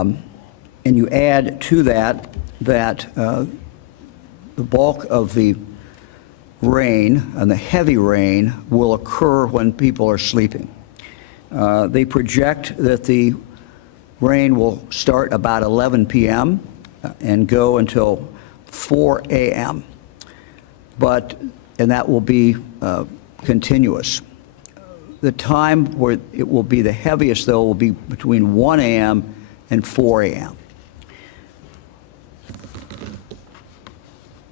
And you add to that the bulk of the rain and the heavy rain will occur when people are sleeping. They project that the rain will start about 11 p.m. And go until 4 a.m. And that will be continuous. The time where it will be the heaviest, though, will be between 1 a.m. and 4 a.m.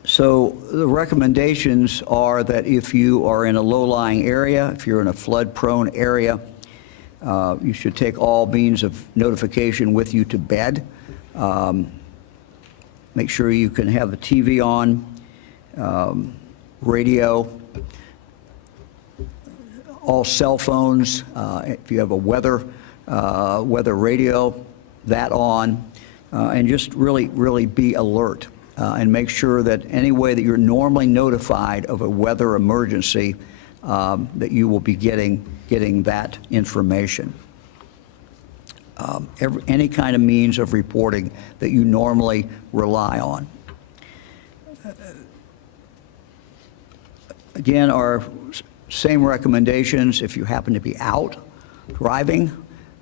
So the recommendations are that if you are in a low-lying area, if you're in a flood-prone area, you should take all means of notification with you to bed. Make sure you can have the TV on, radio, all cell phones. If you have a weather radio, that on, and just really be alert. And make sure that any way that you're normally notified of a weather emergency, that you will be getting that information. Any kind of means of reporting that you normally rely on. Again, our same recommendations if you happen to be out driving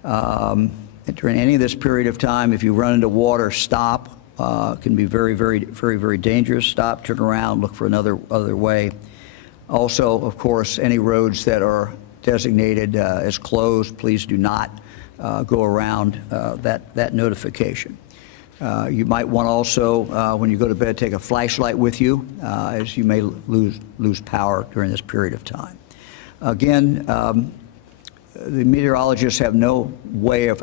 during any of this period of time. If you run into water, stop. It can be very dangerous. Stop, turn around, look for another way. Also, of course, any roads that are designated as closed, please do not go around that notification. You might want to also, when you go to bed, take a flashlight with you, as you may lose power during this period of time. Again, the meteorologists have no way of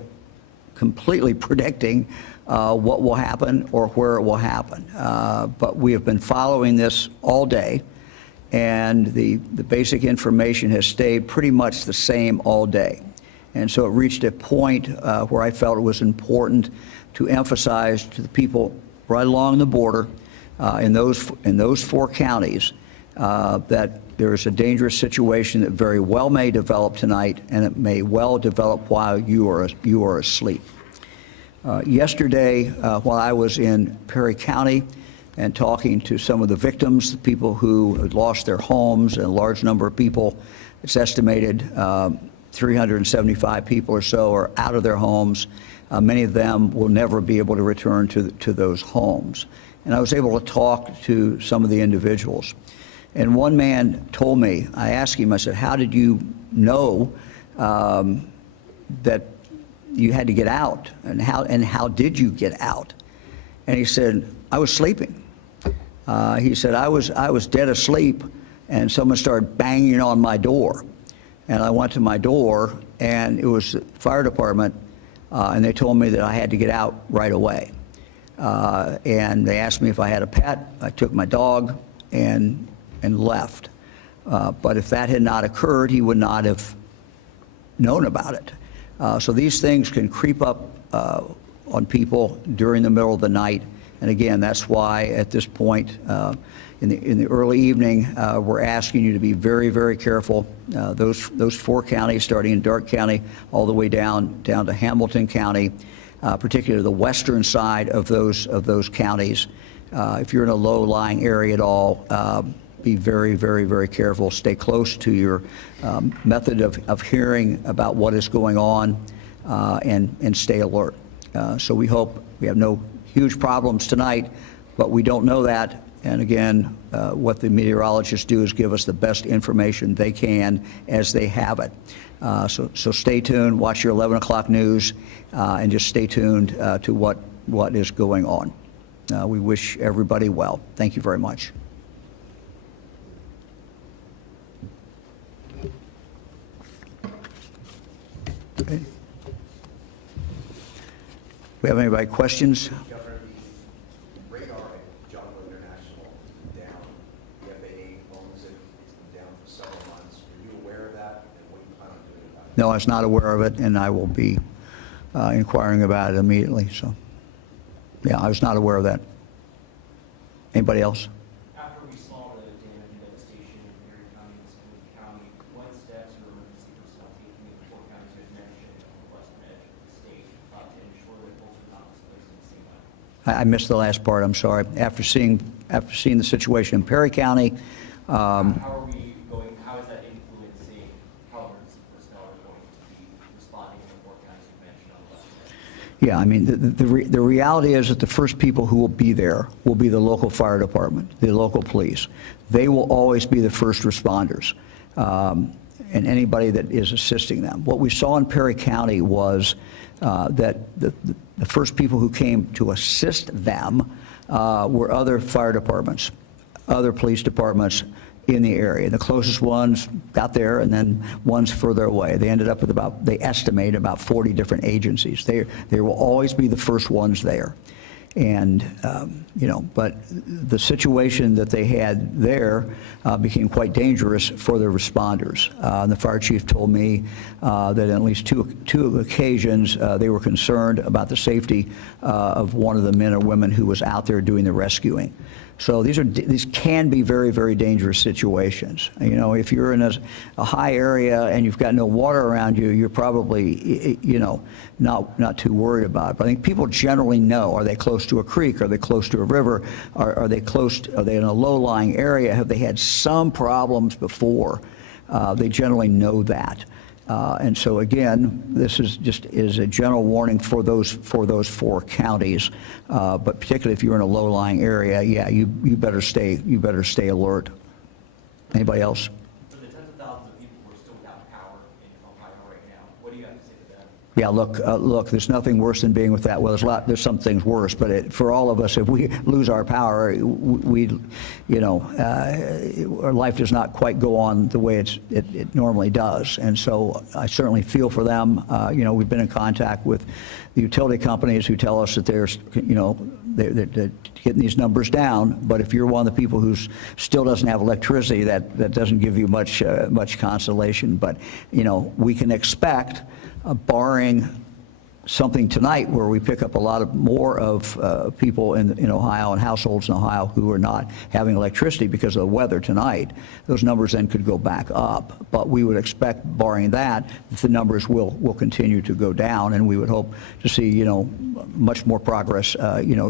completely predicting what will happen or where it will happen. But we have been following this all day, and the basic information has stayed pretty much the same all day. And so it reached a point where I felt it was important to emphasize to the people right along the border in those 4 counties that there is a dangerous situation that very well may develop tonight, and it may well develop while you are asleep. Yesterday, while I was in Perry County and talking to some of the victims, the people who had lost their homes, and a large number of people, it's estimated 375 people or so are out of their homes. Many of them will never be able to return to those homes. And I was able to talk to some of the individuals. And one man told me, I asked him, I said, how did you know that you had to get out? And how did you get out? And he said, I was sleeping. He said, I was dead asleep, and someone started banging on my door. And I went to my door, and it was the fire department, and they told me that I had to get out right away. And they asked me if I had a pet. I took my dog and left. But if that had not occurred, he would not have known about it. So these things can creep up on people during the middle of the night. And again, that's why at this point in the early evening, we're asking you to be very careful. Those 4 counties, starting in Darke County all the way down to Hamilton County, particularly the western side of those counties. If you're in a low-lying area at all, be very careful. Stay close to your method of hearing about what is going on, and stay alert. So we hope we have no huge problems tonight, but we don't know that. And again, what the meteorologists do is give us the best information they can as they have it. So stay tuned, watch your 11 o'clock news, and just stay tuned to what is going on. We wish everybody well. Thank you very much. Okay. We have anybody questions? Governor, the radar at John Boy International is down. The FAA owns it. It's been down for several months. Were you aware of that, and what do you plan on doing about it? No, I was not aware of it, and I will be inquiring about it immediately. So, yeah, I was not aware of that. Anybody else? After we saw the damage and devastation in Perry County and Smith County, what steps are emergency personnel taking in the 4 counties you had mentioned on the western edge of the state to ensure that folks are I missed the last part, I'm sorry. After seeing the situation in Perry County, How are we going, how is that influencing how emergency personnel are going to be responding in the four counties you mentioned on the left? yeah, I mean, the reality is that the first people who will be there will be the local fire department, the local police. They will always be the first responders, and anybody that is assisting them. What we saw in Perry County was that the first people who came to assist them were other fire departments, other police departments in the area. The closest ones got there, and then ones further away. They ended up with they estimate about 40 different agencies. They will always be the first ones there. And, but the situation that they had there became quite dangerous for the responders. And the fire chief told me that on at least two occasions they were concerned about the safety of one of the men or women who was out there doing the rescuing. So these can be very, very dangerous situations. If you're in a high area and you've got no water around you, you're probably, not too worried about it. But I think people generally know, are they close to a creek? Are they close to a river? Are they in a low-lying area? Have they had some problems before? They generally know that. And so again, this is a general warning for those four counties, but particularly if you're in a low-lying area, yeah, you better stay alert. Anybody else? For the tens of thousands of people who are still without power in Ohio right now, what do you have to say to them? Yeah, look, there's nothing worse than being with that. Well, there's some things worse, but for all of us, if we lose our power, our life does not quite go on the way it normally does. And so I certainly feel for them. We've been in contact with the utility companies who tell us that they're getting these numbers down. But if you're one of the people who still doesn't have electricity, that doesn't give you much consolation. But we can expect, barring something tonight where we pick up a lot more of people in Ohio and households in Ohio who are not having electricity because of the weather tonight, those numbers then could go back up. But we would expect, barring that the numbers will continue to go down, and we would hope to see much more progress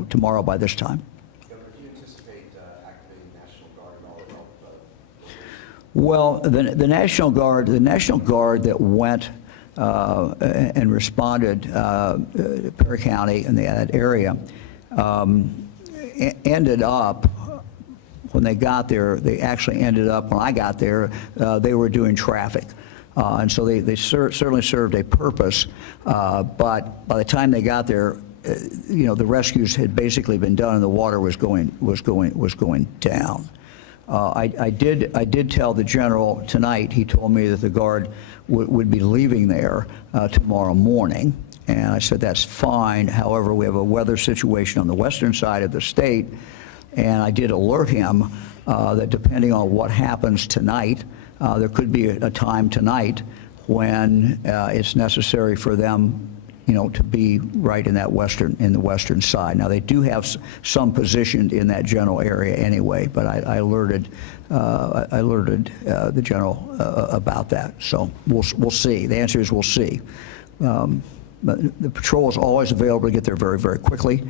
tomorrow by this time. Governor, do you anticipate activating National Guard and all of that? Well, the National Guard that went and responded to Perry County and that area ended up, when they got there, they actually ended up, when I got there, they were doing traffic. And so they certainly served a purpose, but by the time they got there, the rescues had basically been done and the water was going down. I did tell the general tonight. He told me that the Guard would be leaving there tomorrow morning, and I said that's fine. However, we have a weather situation on the western side of the state, and I did alert him that depending on what happens tonight, there could be a time tonight when it's necessary for them to be right in the western side. Now they do have some positioned in that general area anyway, but I alerted the general about that. So we'll see. The answer is we'll see. But the patrol is always available to get there very, very quickly.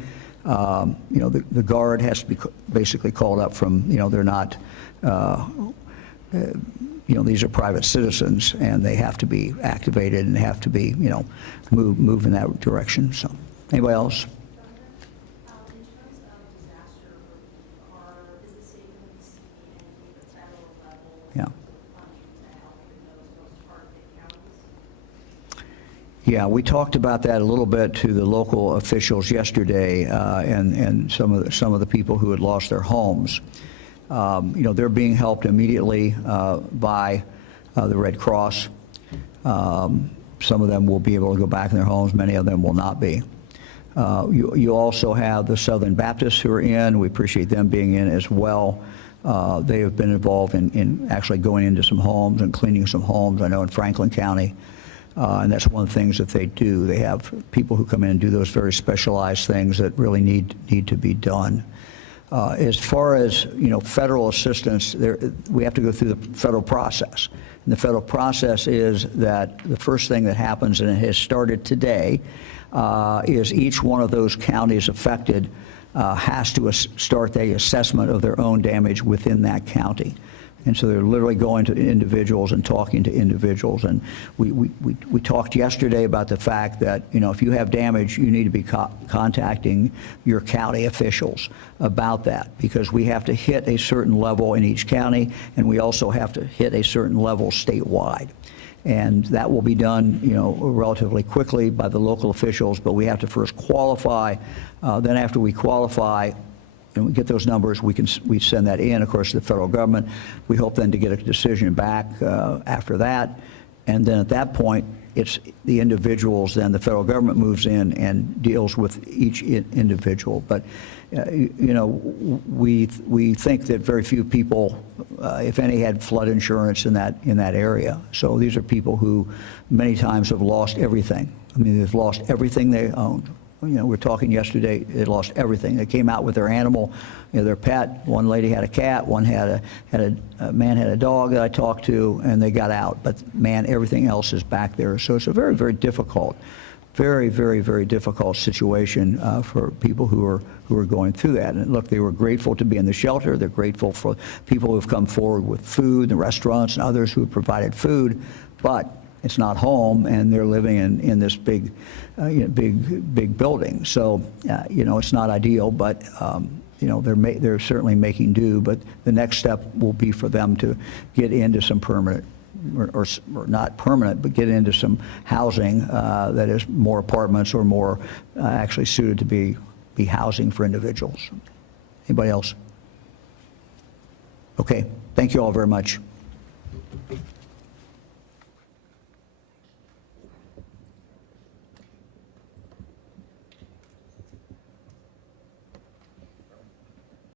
The Guard has to be basically called up from. They're not. These are private citizens, and they have to be activated and have to be, move in that direction. So, anybody else? In terms of disaster relief, is it safe to see anything at the federal level? Yeah. Funding to help in those most hard-hit counties? Yeah, we talked about that a little bit to the local officials yesterday, and some of the people who had lost their homes. They're being helped immediately by the Red Cross. Some of them will be able to go back in their homes. Many of them will not be. You also have the Southern Baptists who are in. We appreciate them being in as well. They have been involved in actually going into some homes and cleaning some homes, I know, in Franklin County. And that's one of the things that they do. They have people who come in and do those very specialized things that really need to be done. As far as federal assistance, we have to go through the federal process. And the federal process is that the first thing that happens, and it has started today, is each one of those counties affected has to start the assessment of their own damage within that county. And so they're literally going to individuals and talking to individuals. And we talked yesterday about the fact that, you know, if you have damage, you need to be contacting your county officials about that, because we have to hit a certain level in each county, and we also have to hit a certain level statewide. And that will be done, you know, relatively quickly by the local officials, but we have to first qualify. Then after we qualify, and we get those numbers, we send that in, of course, to the federal government. We hope then to get a decision back after that. And then at that point, it's the individuals, then the federal government moves in and deals with each individual. But, you know, we think that very few people, if any, had flood insurance in that area. So these are people who many times have lost everything. I mean, they've lost everything they owned. You know, we were talking yesterday, they lost everything. They came out with their animal, you know, their pet. One lady had a cat, one had a man had a dog that I talked to, and they got out. But man, everything else is back there. So it's a very, very difficult, very, very, very difficult situation for people who are going through that. And look, they were grateful to be in the shelter. They're grateful for people who have come forward with food, the restaurants and others who have provided food, but it's not home, and they're living in this big, you know, big building. So, you know, it's not ideal, but you know, they're certainly making do. But the next step will be for them to get into some permanent, or not permanent, but get into some housing that is more apartments or more actually suited to be housing for individuals. Anybody else? Okay, thank you all very much.